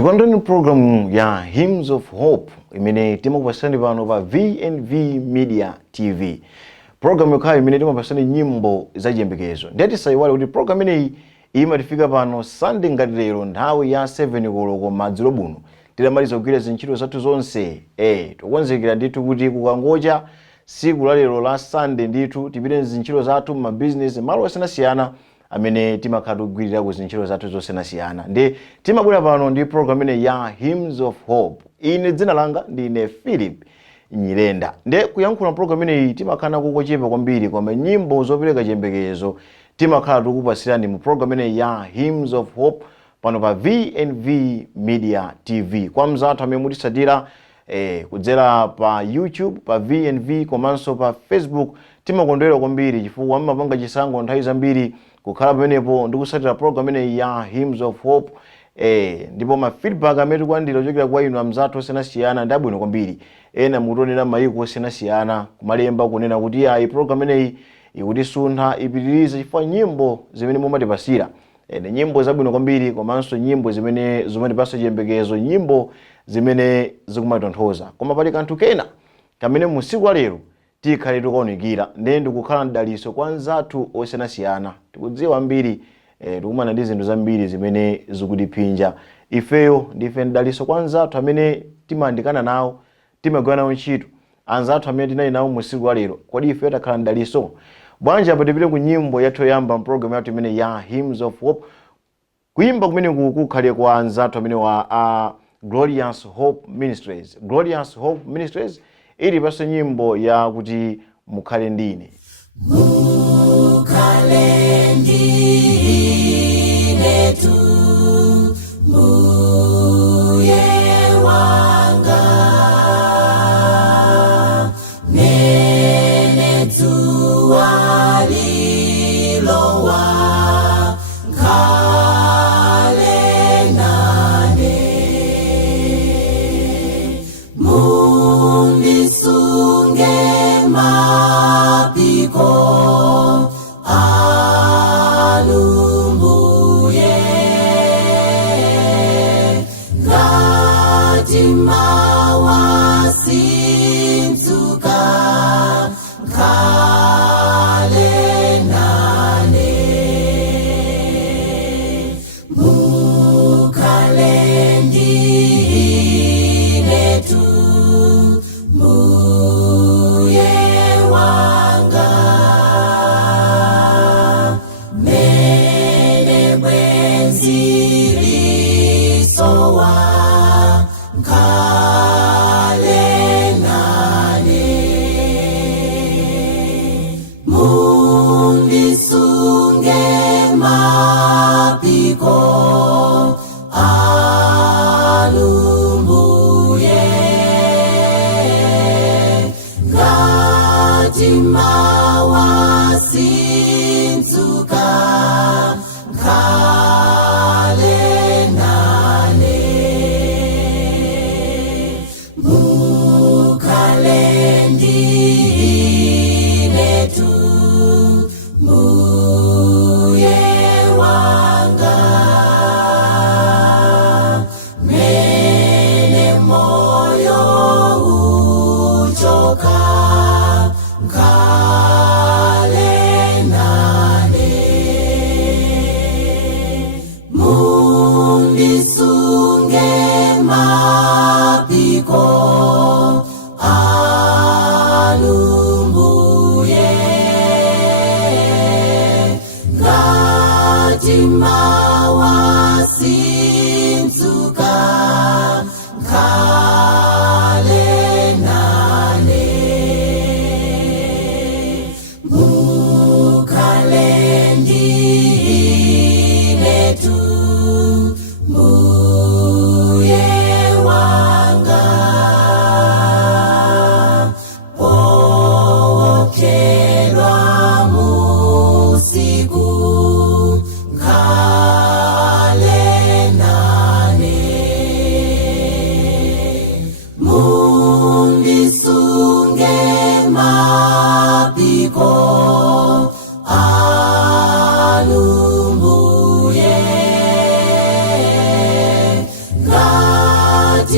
Tikondoni program ya Hymns of Hope imene timakupasani pano pa VNV Media TV. Program yokhayo imene timapasani nyimbo za chiyembekezo. Ndeti sayiwale kuti program ineyi imatifika pano Sunday ngati lero nthawi ya 7 koloko madzulo buno. Tilamaliza kugwira zintchito zathu zonse. Tikukonzekera ndithu kuti kukangocha siku la lero la Sunday ndithu tipite zintchito zathu ma business malo osiyanasiyana amene timakhala kugwirira ku zintchito zathu zosiyanasiyana. Ndi timabwera pano ndi program ine ya Hymns of Hope. Ine dzina langa ndine Philip Nyirenda. Nde kuyankhula program ineyi timakhala kukochepa kwambiri koma nyimbo zopereka chiyembekezo timakhala tikupasirani mu program ine ya Hymns of Hope pano pa VNV Media TV. Kwa mzathu amene mutisatira kudzera pa YouTube, pa VNV komanso pa Facebook, timakondwera kwambiri chifukwa mmapanga chisankho nthawi zambiri kukhala pamenepo ndikusatira program ine ya Hymns of Hope. Ndipo ma feedback amene tikulandira ochokera kwa inu amzathu osiyanasiyana ndi abwino kwambiri. Ena mukuonera mayiko osiyanasiyana kumalemba kunena kuti ayi program ineyi ikutisuntha ipitirize chifukwa nyimbo zimene mumatipasira nyimbo zabwino kwambiri komanso nyimbo zimene zimatipasa chiyembekezo, nyimbo zimene zikumatonthoza. Koma pali kanthu kena kamene musiku la lero tikhale tikuwunikira ndi ndikukhala mdaliso kwa anzathu osiyanasiyana. Tikudziwa ambiri tikumana ndi zinthu zambiri zimene zikutiphinja. Ifeyo ndife mdaliso kwa anzathu amene timayandikana nawo, timagwira nawo ntchito, anzathu amene tinali nawo musiku la lero. Kodi ifeyo takhala mdaliso? Bwanja apa tipite ku nyimbo yathu yoyamba program yathu imene ya Hymns of Hope. Kuimba kumene kukhale kwa anzathu amene wa Glorious Hope Ministries. Glorious Hope Ministries ili paso nyimbo ya kuti mukhale ndine. Mukhale ndine tu, mbuye wanga, nene dzuwa lilowa, khale nane, mundisunge mapiko alumbuye, ngati mawasinzuka, khale nane, mukhale ndine tu, mbuye wanga, mene bwenzi lisowa, khale nane, mundisunge mapiko alumbuye, ngati mawasinzuka, khale nane, mukhale ndine tu, mbuye wanga, mene moyo uchoka, khale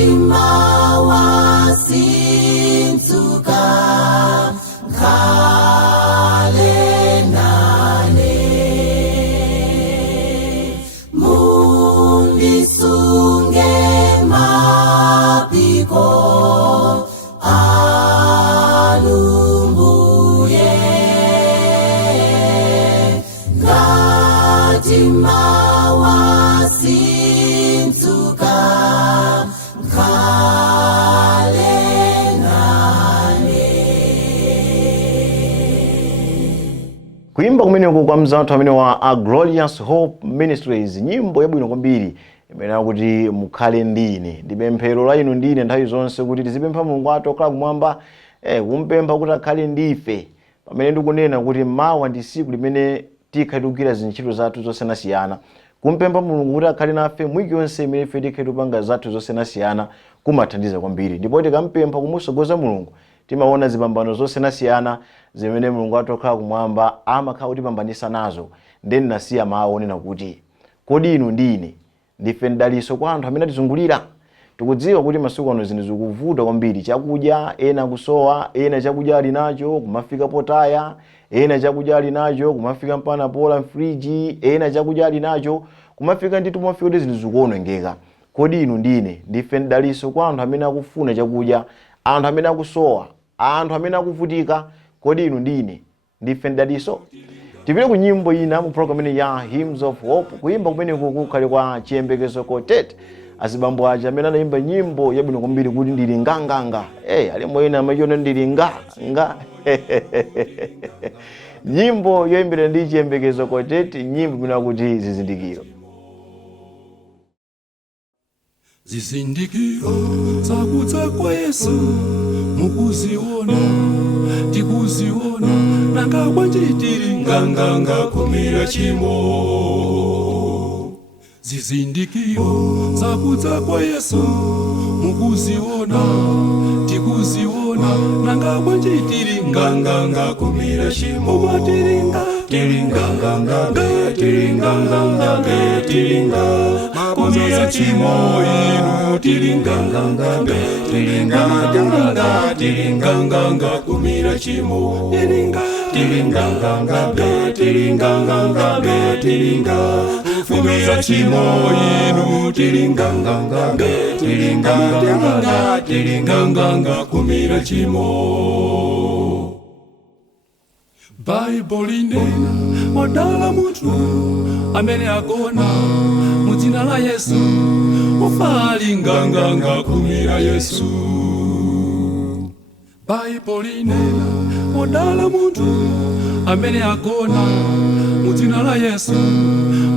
mawa sinsuka khale nane mundisunge mapiko alumbuye ngati mawa sinsuka khale nane. Kuimba kumeneko kwa mzathu amene wa A Glorious Hope Ministries, nyimbo yabwino kwambiri imene akuti mukhale ndine. Ndi pemphero la inu ndine nthawi zonse kuti tizipempha Mulungu athu okhala kumwamba kumpempha kuti akhale ndife, pamene ndikunena kuti mawa ndi tsiku limene tikhatukira zintchito zathu zosiyanasiyana, kumpempha Mulungu kuti akhale nafe mwiki yonse imene ife tikhatupanga zathu zosiyanasiyana kumathandiza kwambiri. Ndipo tikampempha kumusogoza Mulungu timaona zipambano zosiyanasiyana zimene Mulungu athu okhala kumwamba amakhala kutipambanisa nazo. Ndeni nasiya mawu onena kuti kodi inu ndine ndife mdaliso kwa anthu amene atizungulira. Tikudziwa kuti masiku ano zinthu zikuvuta kwambiri, chakudya ena kusowa, ena chakudya ali nacho kumafika potaya, ena chakudya ali nacho kumafika mpana pola mfriji, ena chakudya ali nacho kumafika nditu kumafika kuti zinthu zikuonongeka. Kodi inu ndine ndife mdaliso kwa anthu amene akufuna chakudya, anthu amene akusowa, anthu amene akuvutika. Kodi inu ndine ndife mdaliso? Tipite ku nyimbo ina mu program imene ya Hymns of Hope. Kuimba kumene kukhale kwa Chiyembekezo Quartet, azibambo aja amene anaimba nyimbo yabwino kwambiri kuti ndili nganganga. Alimo ena amayiona ndili nga. Nyimbo yoimbira ndi Chiyembekezo Quartet, nyimbo imene akuti zizindikiro. Zizindikiro zakudza kwa Yesu mukuziona, tikuziona nanga bwanji tili nganganga kumira chimo. Zizindikiro zakudza kwa Yesu mukuziona, tikuziona nanga bwanji tili nganganga kumira chimo. Tilinga kumira chimo inu tilinganganga kumira chimo kumira chimo inu tilinganganga kumira chimo. Bible inena odala munthu amene agona mudzina la Yesu ufali nganganga kumira Yesu. Bible inena odala munthu amene agona mudzina la Yesu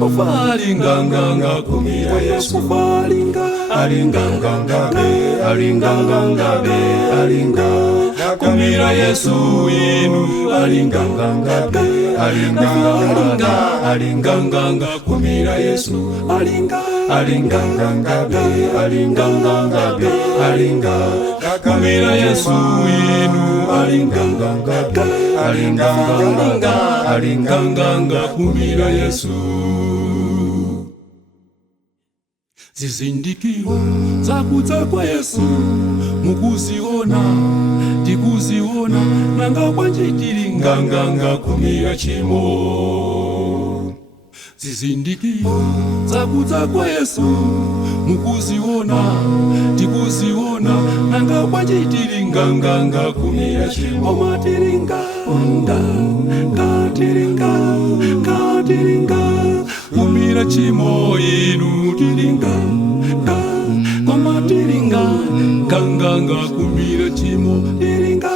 ufali nganganga kumira Yesu. Alinga kumira Yesu inu alinganganga kumira Yesu. Alinganganga kumira Yesu inu alinganganga kumira Yesu. Zizindikiro zakudza kwa Yesu mukuziona, tikuziona nanga bwanji tili nganganga kumira chimo. Zizindikiro zakudza kwa Yesu mukuziona, tikuziona nanga bwanji tili nganganga kumira chimo. Tilinga kumira chimo inu tilinga nganganga kumira chimo. Tilinga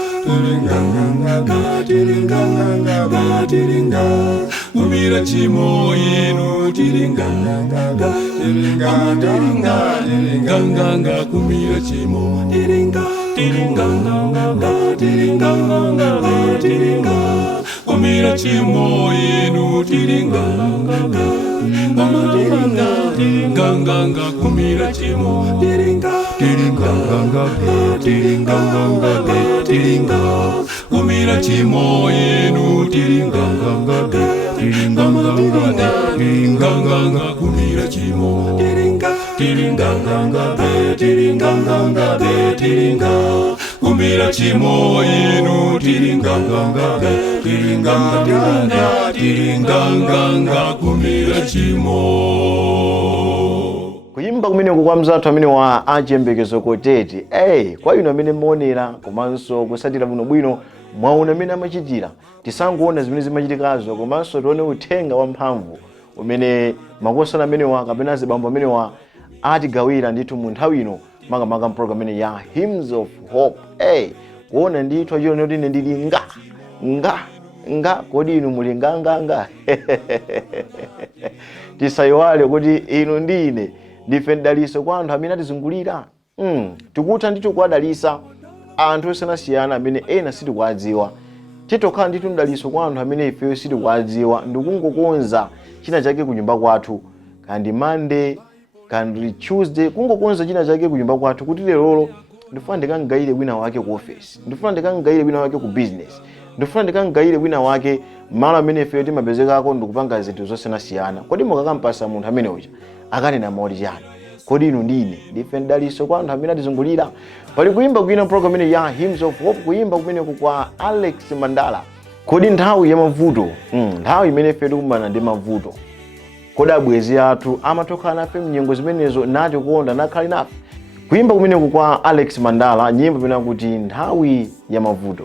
kumira chimo inu tilinga nganganga kumira chimo. Tilinga kumira chimo inu tiringanga tiringanga kumira chimo tiringa kumira chimo inu tiringanga kumira chimo tiringa kumira chimo inu tiringanga kumira chimo. Kuyimba kumene kwa mzathu amene wa achiyembekezo koteti kwa inu amene muonera komanso kusatira bwino mwaona amene amachitira tisangoona zimene zimachitikazo komanso tione uthenga wamphamvu umene makosana amene wa kapena zibambo amene wa atigawira ndithu mu nthawi ino makamaka program imene ya Hymns of Hope. Kuona ndithu achiro kuti ine ndili nga kodi inu muli nga tisayiwale kuti inu ndine ndife mdaliso kwa anthu amene atizungulira. Tikutha ndithu kuwadalisa anthu osiyanasiyana amene ena sitikuwadziwa. Titokhala ndithu mdaliso kwa anthu amene ifeyo sitikuwadziwa ndikungokonza china chake kunyumba kwathu kandi Monday kandi Tuesday kungokonza china chake kunyumba kwathu kuti lero ndifuna ndikangayire wina wake ku office, ndifuna ndikangayire wina wake ku business, ndifuna ndikangayire wina wake malo amene ifeyo timapezekako ndikupanga zinthu zosiyanasiyana. Kodi mukakampasa munthu amene uja akanena mawu chani? Kodi inu ndine ndife mdaliso kwa anthu amene atizungulira. Pali kuyimba kwina program imene ya Hymns of Hope, kuyimba kumene kwa Alex Mandala. Kodi nthawi ya mavuto, nthawi imene ifeyo tikumana ndi mavuto, kodi abwezi athu amatokhala nafe mnyengo zimenezo nati kuonda nakhali nafe? Kuyimba kumene kwa Alex Mandala, nyimbo imene kuti nthawi ya mavuto.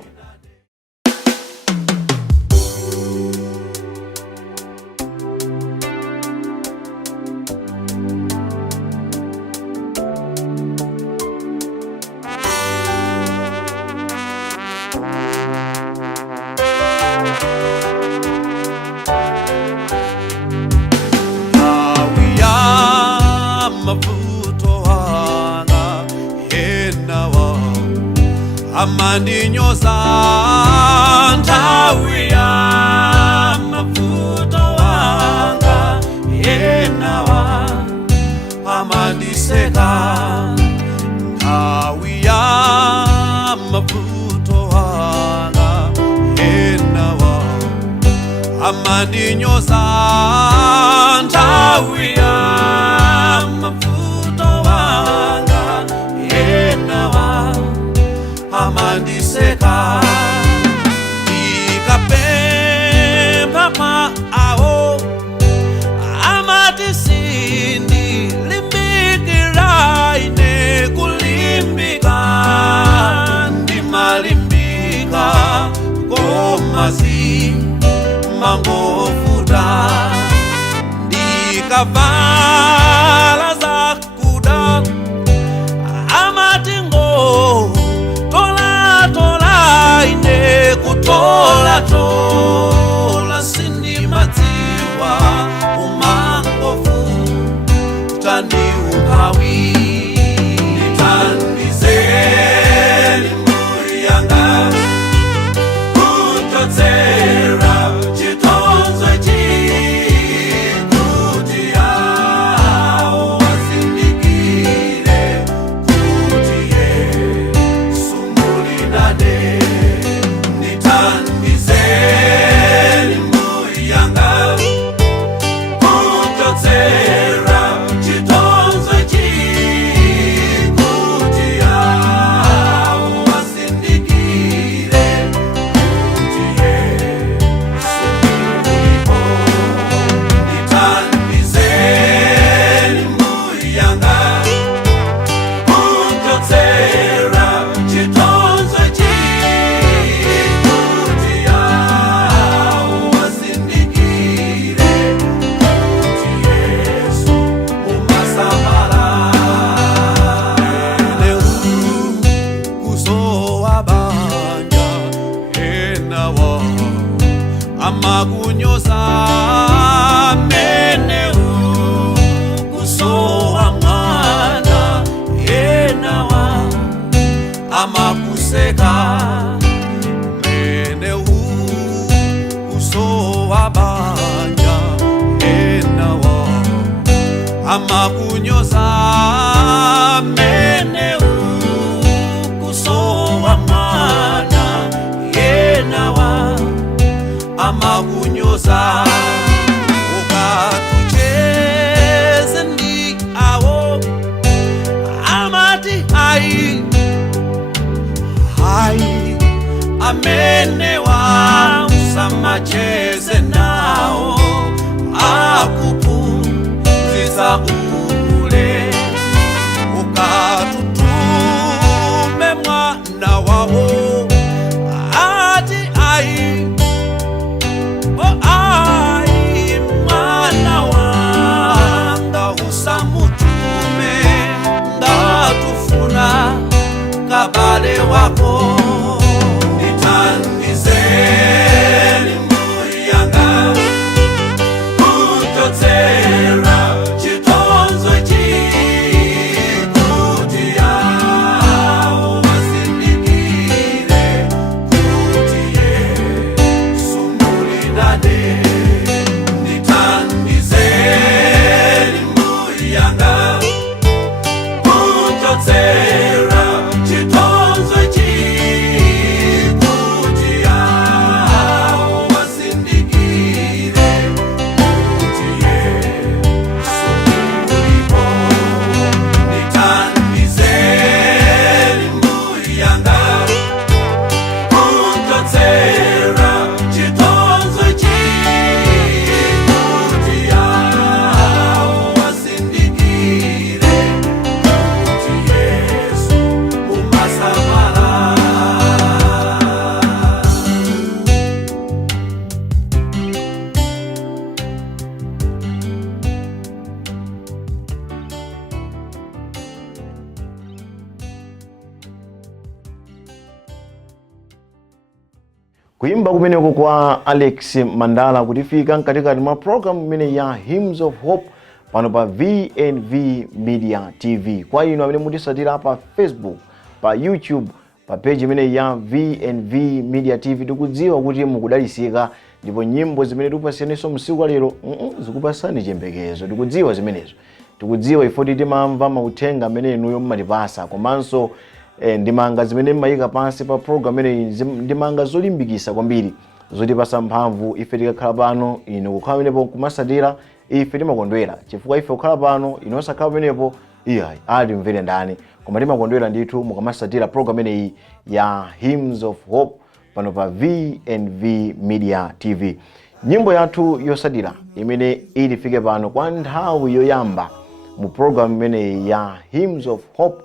Amandinyoza nthawi ya mavuto wanga yenawa amandiseka nthawi ya mavuto wanga yenawa amandinyoza nthawi ya mavuto wanga yenawa amandiseka ikapemba maao amatisindi limbikira ine kulimbika ndimalimbika komazi mangofuta ndikavala zakuda amatingo ine kutola sindimadziwa umangofu tandi umpawi nditandizeni mburi yanga kutodzera chitonzo chikuti yawo wasindikire kuti Yesu mulinane. Nditandizeni mburi yanga kutodzera chitonzo chikuti amakunyoza mene ukusowa mwana yenawa amakunyoza ukatucheze ndi awo amati hai amenewa usamacheze nawo akupunziza ule ukatutume mwana wawo ati ai mwana wanga usamutume ndatufuna kabale wako nitandizeni muyanga kutotsera chitonzo chikuti yawo wasindikire kuti Yesu mulidade nitandizeni muyanga kutotsera chitonzo chikuti yawo wasindikire kuti Yesu mulipo nitandizeni muyanga kutotsera chitonzo chikuti yawo wasindikire kuti Yesu umasamala. Kuimba kumeneko kwa Alex Mandala kutifika katikati mwa program imene ya Hymns of Hope pano pa VNV Media TV. Kwa inu amene mutisatira pa Facebook, pa YouTube, pa page imene ya VNV Media TV, tikudziwa kuti mukudalisika ndipo nyimbo zimene tikupasiyanso msiku lero zikupasani chiyembekezo. Tikudziwa zimenezo. Tikudziwa ifoti timamva mauthenga amene inuyo mmatipasa komanso ndimanga zimene mmayika pansi pa program imene ndimanga zolimbikisa kwambiri zotipasa mphamvu ife tikakhala pano inu kukhala pamenepo kumasatira ife timakondwera chifukwa ife kukhala pano inu osakhala pamenepo iyayi atimvere ndani koma timakondwera ndithu mukamasatira program ineyi ya Hymns of Hope pano pa VNV Media TV. Nyimbo yathu yosatira imene ilifike pano kwa nthawi yoyamba mu program imene ya Hymns of Hope,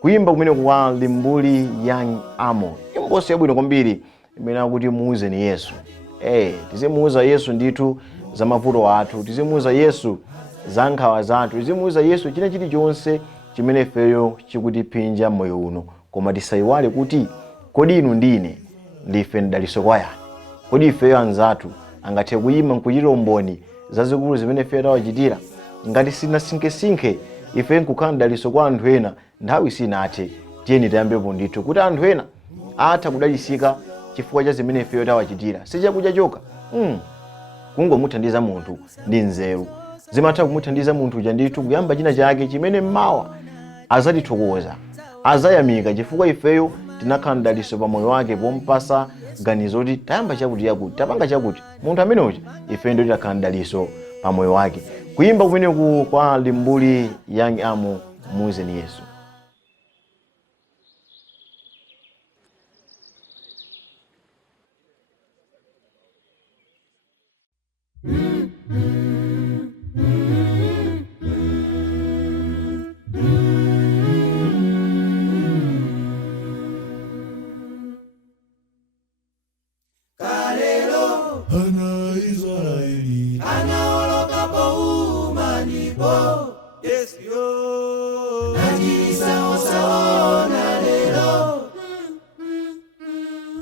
kuimba kumene kwa Limbuli Young Amo. Nyimbo yabwino kwambiri imene akuti muuze ni Yesu. Tizimuuza Yesu ndithu za mavuto athu, tizimuuza Yesu za nkhawa zathu, tizimuuza Yesu china chilichonse chimene ifeyo chikutipinja moyo uno. Koma tisayiwale kuti kodi inu ndine ndife ndaliso kwa yani. Kodi ifeyo anzathu angathe kuyima nkuchita umboni zazikulu zimene ifeyo tawachitira. Ngati sinasinke ife nkukhala ndaliso kwa anthu ena nthawi sinathe, tiyeni tiyambepo ndithu kuti anthu ena atha kudalisika chifukwa cha zimene ifeyo tawachitira. Sichakudya choka. Kungomuthandiza munthu ndi nzeru. Zimatha kumuthandiza munthu uja ndithu kuyamba china chake chimene mmawa azatithokoza, azayamika chifukwa ifeyo tinakhala ndaliso pa moyo wake pompasa ganizo kuti tayamba chakuti yakuti, tapanga chakuti. Munthu amene uja ifeyo ndo tinakhala ndaliso pa moyo wake. Kuimba kumeneku kwa Limbuli Young Amo, muuze ni Yesu. Ana Israeli anaoloka po umanipo. Yes, yo. Najisaosaona lero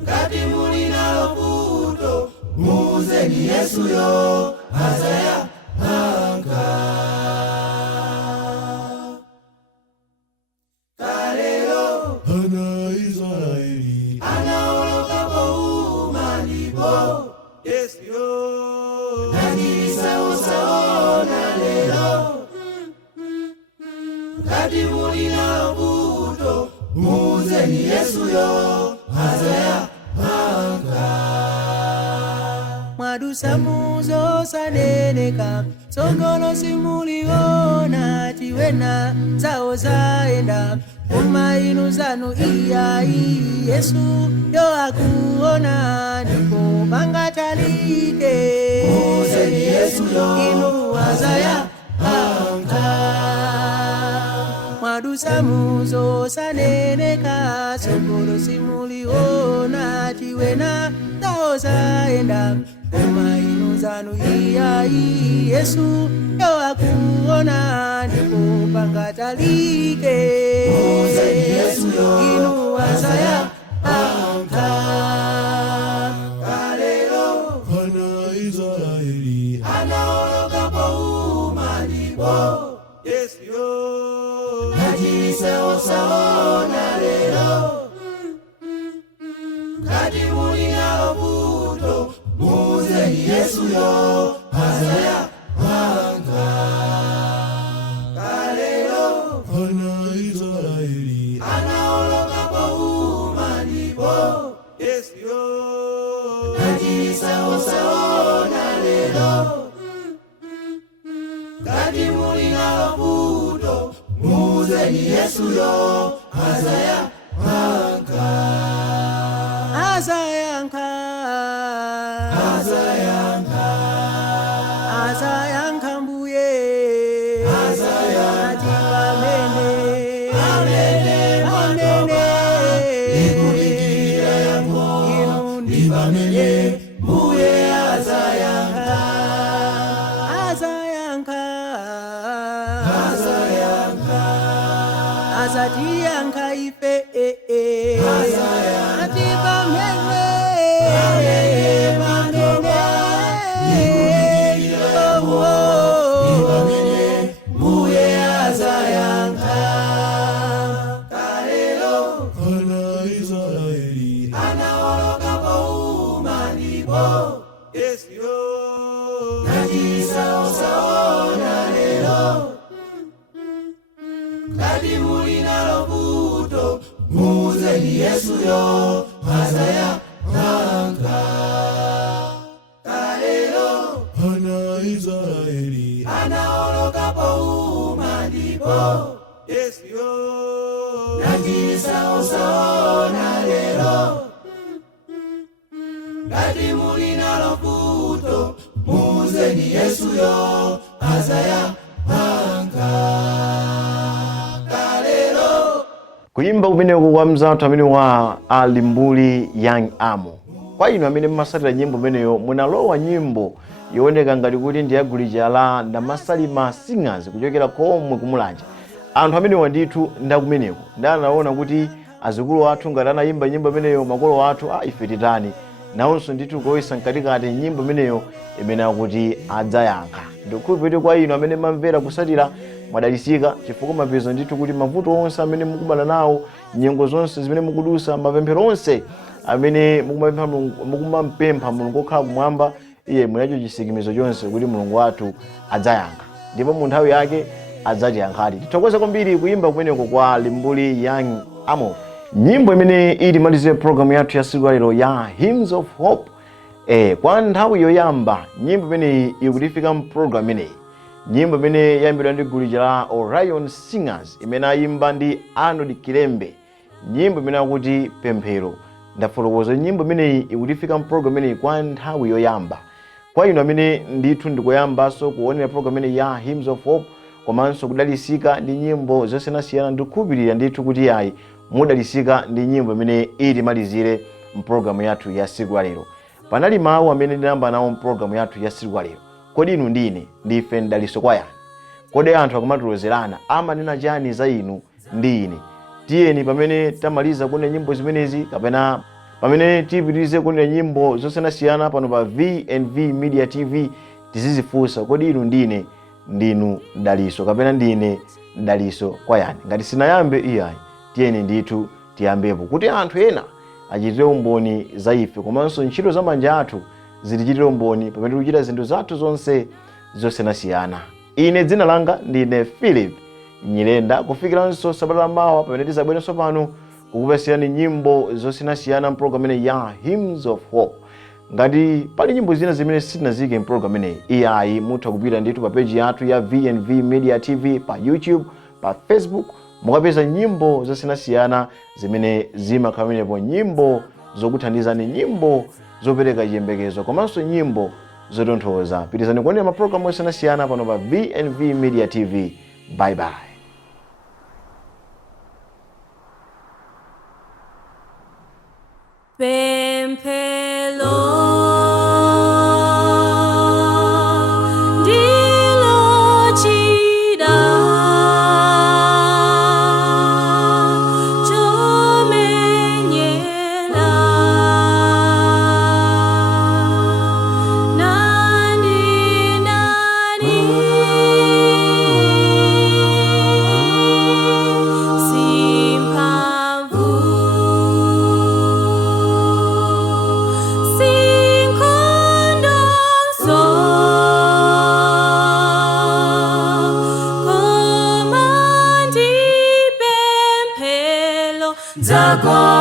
ngati muli nalo vuto muuzeni Yesu yo azaya anga. Kalelo Ana Israeli anaoloka po umanipo. Yes, yo. Najisaosaona lero ngati muli nalo vuto muuzeni Yesuyo azayankha. Mwadusa muzosaneneka tsogolo simuliona tiwena zawo zaenda koma inu zanu iyayi Yesu yo akuona ndipo pangatalike muuzeni Yesuyo inu azayankha. Mwadusa muzosaneneka tsogolo simuliona tiwena zawo zaenda koma inu zanu iyayi Yesu yo akuona ndipo pangatalike muuzeni Yesuyo inu azayankha. kalelo Ana Israeli, anaoloka pouma ndipo Yes, yo. ngati osaona lero ngati muli nalo vuto muuzeni Yesuyo azayankha. kalelo Ana Israeli, anaoloka pouma ndipo Yes, yo. ngati osaona lero ngati muli nalo vuto muuzeni Yesuyo azayankha. Azayankha. Azayankha mbuye ati pamene inu ndi pamene mbuye azayankha. azayankha. Azatiyankha ife ati pamene mbuye azayankha. kalelo Ana Israeli, anaoloka pouma ndipo Yes, yo. ngati osaona lero ngati muli nalo vuto muuzeni Yesuyo azayankha. kalelo Ana Israeli, anaoloka pouma ndipo Yes, yo. ngati osaona lero ngati muli nalo vuto muuzeni Yesuyo azayankha. kalelo Kuimba kumeneko kwa mzathu amene wa Alimbuli Young Amo. Kwa inu amene mmasatira nyimbo imeneyo munalowa nyimbo yooneka ngati kuti ndi yagulijala Ndamasalima Singers kuchokera komwe kumulanje. Anthu amene ndithu ndakumeneko ndanaona kuti azukulu athu ngati anayimba nyimbo imeneyo makolo athu ife titani nawonso ndithu koyesa mkatikati nyimbo imeneyo imene akuti adzayankha. Ndikukhulupirira kwa inu amene mamvera kusatira mwadalisika chifukwa mapeza ndithu kuti mavuto onse amene mukubana nawo nyengo zonse zimene mukudusa mapemphero onse amene mukumampempha Mulungu okhala kumwamba iye munacho chisikimizo chonse kuti Mulungu wathu adzayankha ndipo mu nthawi yake adzatiyankhadi. Tithokoze kwambiri kuimba kumeneko kwa Limbuli Young Amo, nyimbo imene ili malizire program yathu ya siku lero ya Hymns of Hope. Kwa nthawi yoyamba nyimbo imene ikutifika mu program imeneyi, nyimbo imene yayimbidwa ndi gulu la Orion Singers imene ayimba ndi Arnold Kilembe, nyimbo imene akuti pemphero. Ndafotokoza nyimbo imene ikutifika mu program imeneyi kwa nthawi yoyamba. Kwa inu amene ndithu ndikuyambanso kuonera program imeneyi ya Hymns of Hope komanso kudalisika ndi nyimbo zosiyanasiyana, ndikukhulupirira ndithu kuti ayi mudalisika ndi nyimbo imene ili malizire mu program yathu ya siku lero. Panali mawu amene ndinayamba nawo mu program yathu ya siku lero. Kodi inu ndine ndife ndaliso kwa yani? Kodi anthu akumatulozerana amanena chani za inu ndi ine? Tiyeni pamene tamaliza kuona nyimbo zimenezi kapena pamene tipitirize kuona nyimbo zosiyanasiyana pano pa VNV Media TV tizizifunsa kodi inu ndine ndinu ndaliso kapena ndine ndaliso kwa yani? Ngati sinayambe iyayi tiyeni ndithu tiyambepo kuti anthu ena achitire umboni za ife komanso ntchito za manja athu zitichitire umboni pamene tikuchita zinthu zathu zonse zosiyanasiyana. Ine dzina langa ndine Philip Nyirenda kufikiranso sabata mawa pamene tizabwerenso pano kukupasirani nyimbo zosiyanasiyana program ine ya Hymns of Hope. Ngati pali nyimbo zina zimene sitinazike program ine iyayi mutha kupita ndithu pa page yathu ya VNV Media TV pa YouTube, pa Facebook, mukapeza nyimbo zosiyanasiyana zimene zimakhamenepo, nyimbo zokuthandizani, nyimbo zopereka chiyembekezo komanso nyimbo zotonthoza. Pitizani kuonera maprogramu osiyanasiyana pano pa VNV Media TV. Bye bye. Pempelo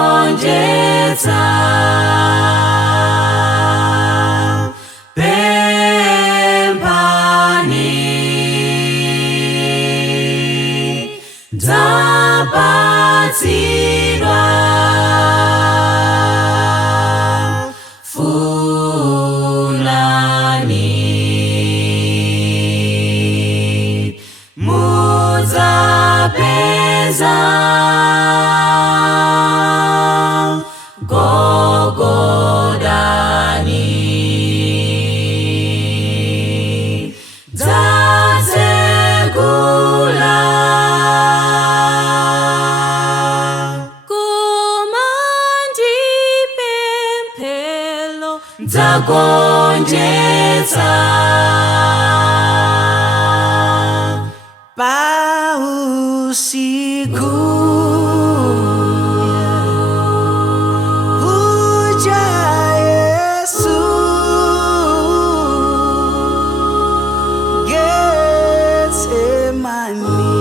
zagonjetsa pempani dzapatsidwa funani mudzapeza zagonjetsa pa usiku huja Yesu Getsemani,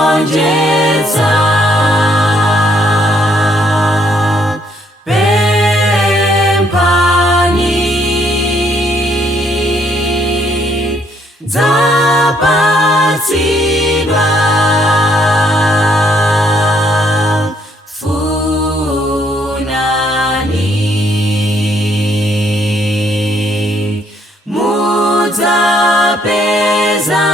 zagonjetsa pempani dzapatsidwa funani mudzapeza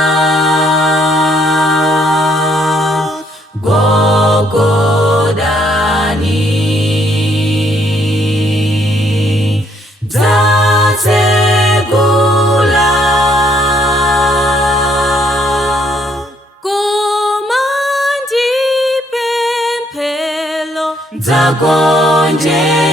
gogodani dzatsegula komandi pemphelo dzagonjetsa